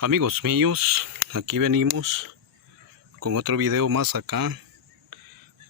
Amigos míos, aquí venimos con otro video más acá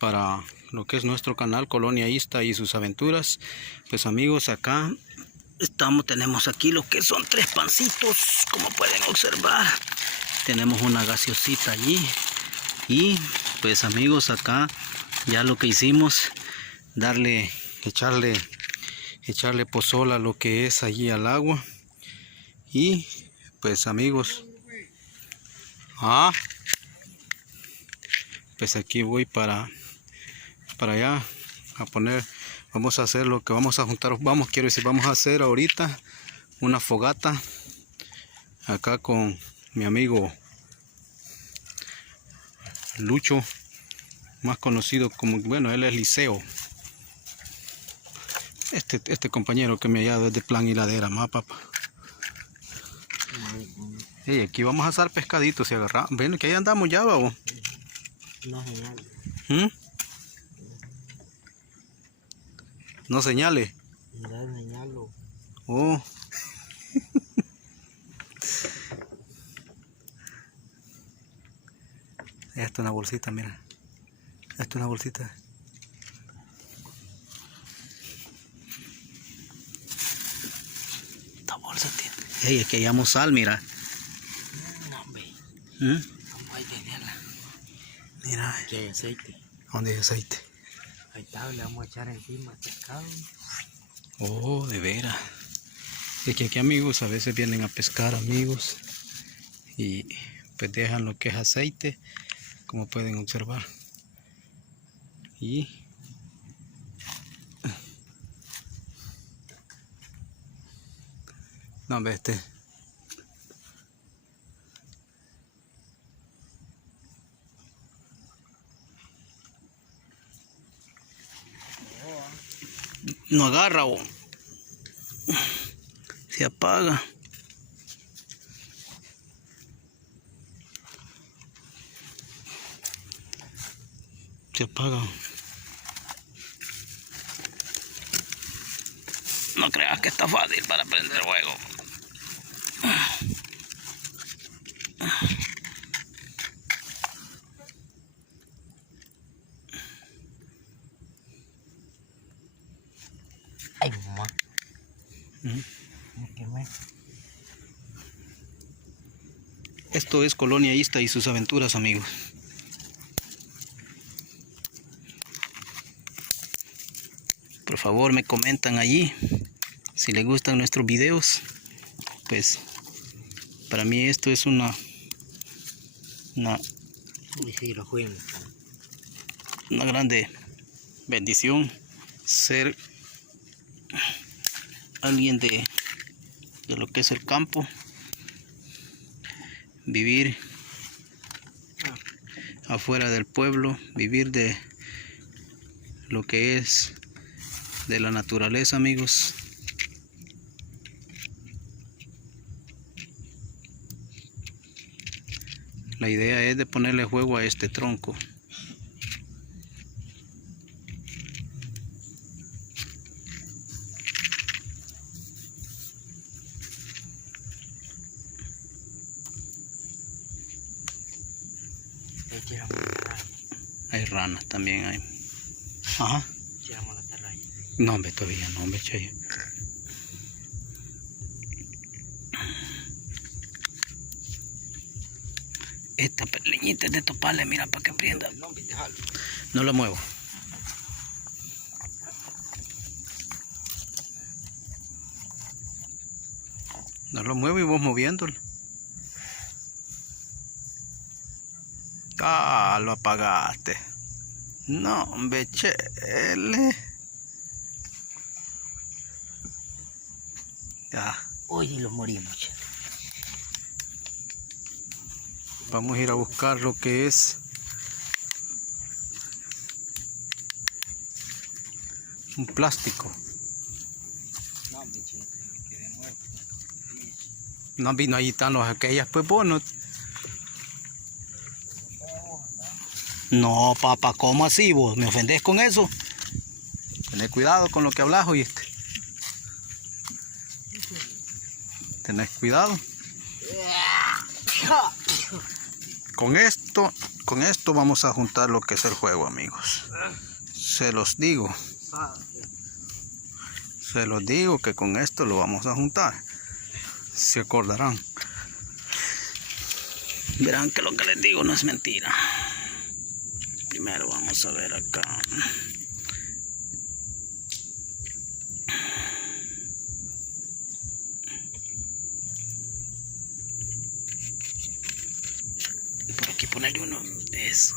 para lo que es nuestro canal Colonia Ista y sus aventuras. Pues amigos, acá tenemos aquí lo que son 3 pancitos, como pueden observar. Tenemos una gaseosita allí y pues amigos, acá ya lo que hicimos, echarle pozol a lo que es allí al agua. Y pues amigos, pues aquí voy para allá a poner, vamos a hacer lo que vamos a juntar, vamos a hacer ahorita una fogata acá con mi amigo Lucho, más conocido como, bueno, él es Liceo, este compañero que me ha dado desde Plan y Ladera, más papá. Hey, aquí vamos a asar pescaditos y agarrar. Ven, que ahí andamos ya, babo. No señale. No señale. No señalo. Oh. Esto es una bolsita, mira. Esto es una bolsita. Esta bolsa tiene. Hey, es que hallamos sal, mira. No, hombre. Vamos a tenerla. Mira. Aquí hay aceite. ¿Dónde hay aceite? Ahí está, le vamos a echar encima el pescado. Oh, de veras. Es que aquí, amigos, a veces vienen a pescar, amigos, y pues dejan lo que es aceite, como pueden observar. Y no, ve no agarra o se apaga. Se apaga. No creas que está fácil para prender fuego. Ay, mamá. Me quemé. Esto es Colonia Ista y sus aventuras, amigos. Por favor, me comentan allí si les gustan nuestros videos. Pues para mí esto es una grande bendición ser alguien de lo que es el campo, vivir afuera del pueblo, vivir de lo que es de la naturaleza, amigos. La idea es de ponerle fuego a este tronco. Hay ranas también hay. Ajá. No, hombre, todavía no, hombre, che. Esta leñita es de topales, mira, para que prenda. No la muevo. No lo muevo y vos moviéndolo. Ah, lo apagaste. No, hombre, chele. Ya. Hoy los morimos. Vamos a ir a buscar lo que es un plástico. No vino ahí están los aquellas, pues vos no. No, papá, ¿cómo así vos? ¿Me ofendés con eso? Tenés cuidado con lo que hablas, ¿oíste? Tenés cuidado. Con esto vamos a juntar lo que es el juego, amigos. Se los digo que con esto lo vamos a juntar. Se acordarán. Verán que lo que les digo no es mentira. Primero vamos a ver acá. Por aquí ponerle uno. Eso.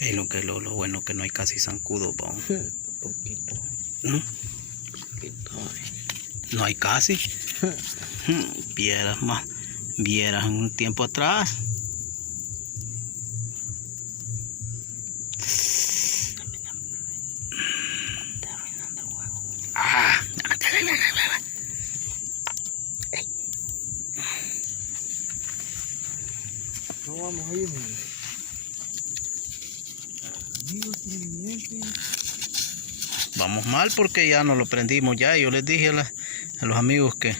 Y lo bueno que no hay casi zancudo, Poquito. ¿no? Poquito. No hay casi. Vieras en un tiempo atrás. Ah. No vamos a ir. Vamos mal porque ya nos lo prendimos ya. Yo les dije a los amigos que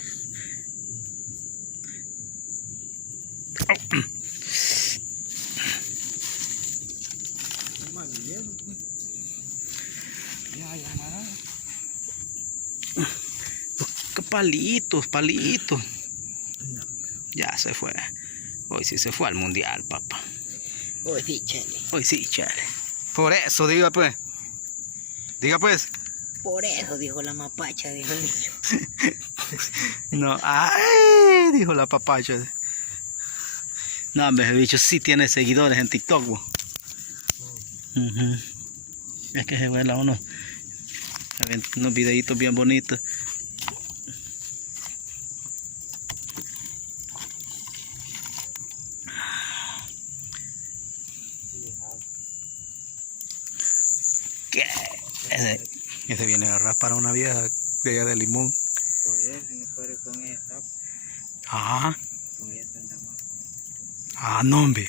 palitos. Ya se fue. Hoy sí se fue al mundial, papá. Hoy sí, chale. Hoy sí, chale. Por eso, diga pues. Diga pues. Por eso dijo la mapacha, dijo el niño. No, ay, dijo la papacha. No, hombre, ese bicho sí tiene seguidores en TikTok, bo. Es que se vuela unos videitos bien bonitos. ¿Qué? Ese viene a agarrar para una vieja de allá de Limón. Por eso no puede con esta. Ah, Con esta anda más. ah, no, hombre.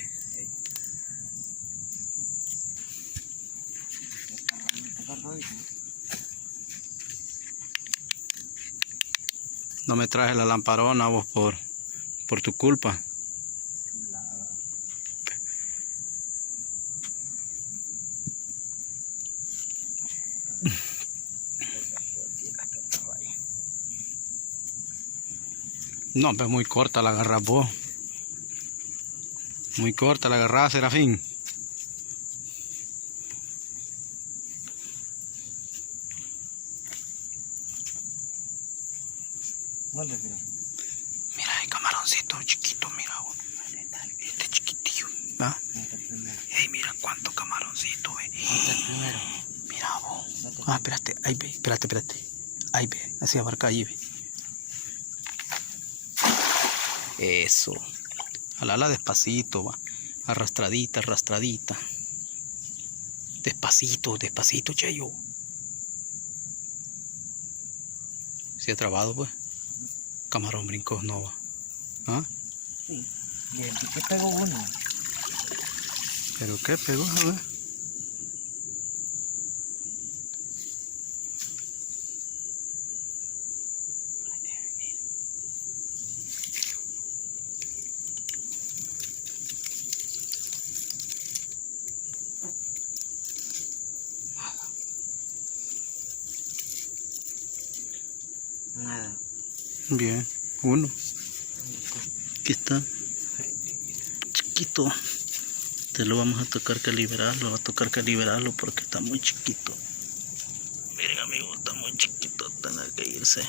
No me traje la lamparona vos por tu culpa. No, pues muy corta la agarras vos. Muy corta la agarrás, Serafín. Mira el camaroncito chiquito, mira vos. Este chiquitillo, ¿va? Ey, mira cuánto camaroncito, Mira vos. Ah, espérate, ahí ve, espérate. Ahí ve, así abarca ahí, ve. Eso. Jalala despacito, va. Arrastradita. Despacito, Cheyo. ¿Se ha trabado, pues? Camarón brincó, no va. ¿Ah? Sí. Y el que pegó uno. ¿Pero qué pegó? A ver. Nada. Bien, uno. Aquí está. Chiquito. Te lo vamos a tocar que liberarlo, porque está muy chiquito. Miren, amigos, está muy chiquito, tener que irse.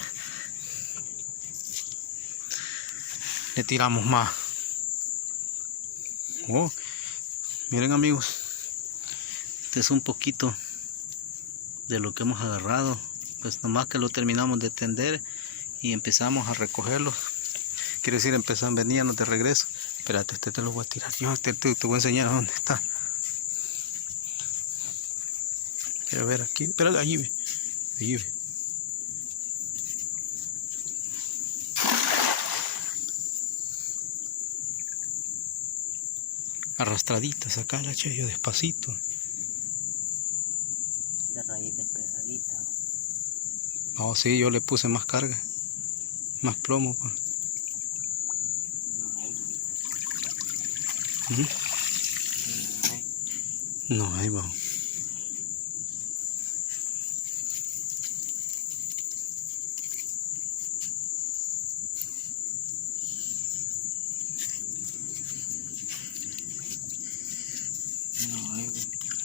Le tiramos más. Oh, miren, amigos, este es un poquito de lo que hemos agarrado. Pues nomás que lo terminamos de tender y empezamos a recogerlo. Quiere decir, veníamos de regreso. Espérate, este te lo voy a tirar. Yo te voy a enseñar dónde está. Quiero ver aquí. Espérate, allí ve. Arrastradita, sacala, Cheyo, despacito. De raíz pesadita. No, sí, yo le puse más carga. Más plomo. Pa. ¿Mm? No hay, va.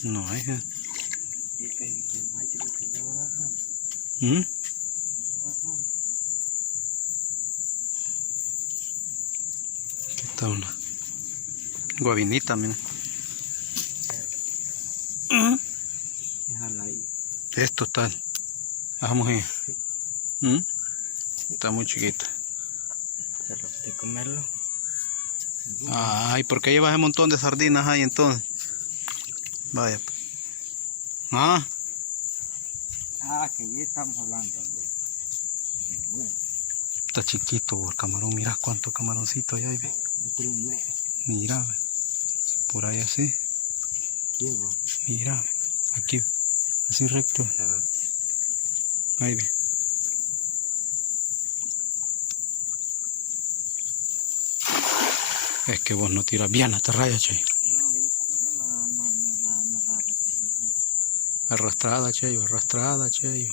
No hay. ¿Mm? Aquí está una guabinita, mira. Déjala ahí. Esto está. Vamos ahí. ¿Mm? Está muy chiquita. Pero de comerlo. Ay, ¿por qué llevas ese montón de sardinas ahí entonces? Vaya. Ah, Que ya estamos hablando. Bueno, está chiquito el camarón. Mira cuánto camaroncito hay ahí, ve. Mira, ve. Por ahí así. llevo. Mira, ve. Aquí, así recto. Ahí ve. Es que vos no tiras bien esta raya, che. No, yo no la recogí. Arrastrada, che, arrastrada, che.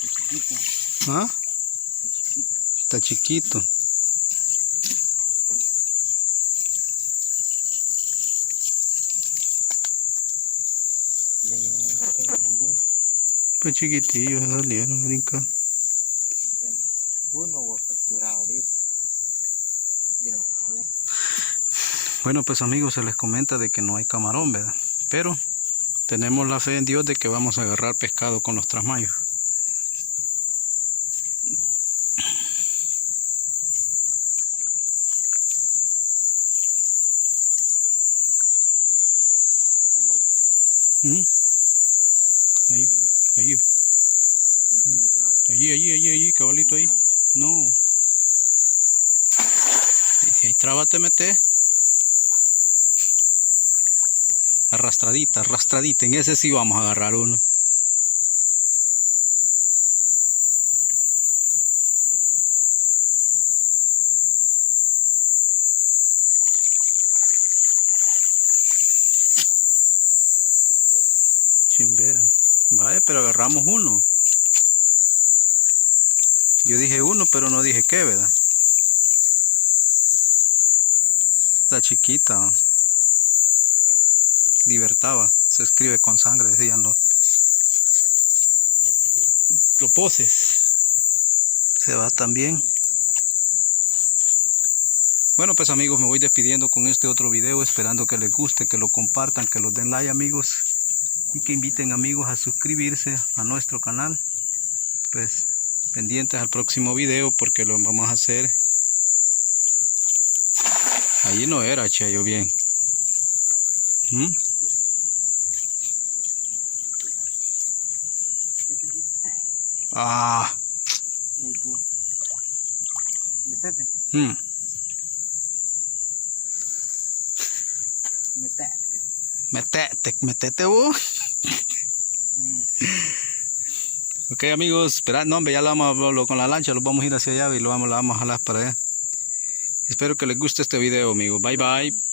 Chiquito, ¿Ah? chiquito. Está chiquito. Pues chiquitillos salieron brincando. Uno voy a capturar ahorita. Bueno, pues amigos, se les comenta de que no hay camarón, ¿verdad? Pero tenemos la fe en Dios de que vamos a agarrar pescado con los trasmayos. ¿Mm? Allí, cabalito, ahí. No. Si ahí traba te metes. Arrastradita, arrastradita. En ese sí vamos a agarrar uno. Chimbera. Vale, pero agarramos uno. Yo dije uno, pero no dije qué, ¿verdad? Está chiquita. Libertad, se escribe con sangre, decían los poses. Se va también. Bueno, pues amigos, me voy despidiendo con este otro video, esperando que les guste, que lo compartan, que los den like, amigos, y que inviten amigos a suscribirse a nuestro canal. Pues pendientes al próximo video porque lo vamos a hacer. Allí no era, Chayo, bien. ¿Mm? Ah. Mm. Metete vos. Ok amigos, esperad, no hombre, ya lo vamos con la lancha, lo vamos a ir hacia allá y la vamos a jalar para allá. Espero que les guste este video amigos, bye bye.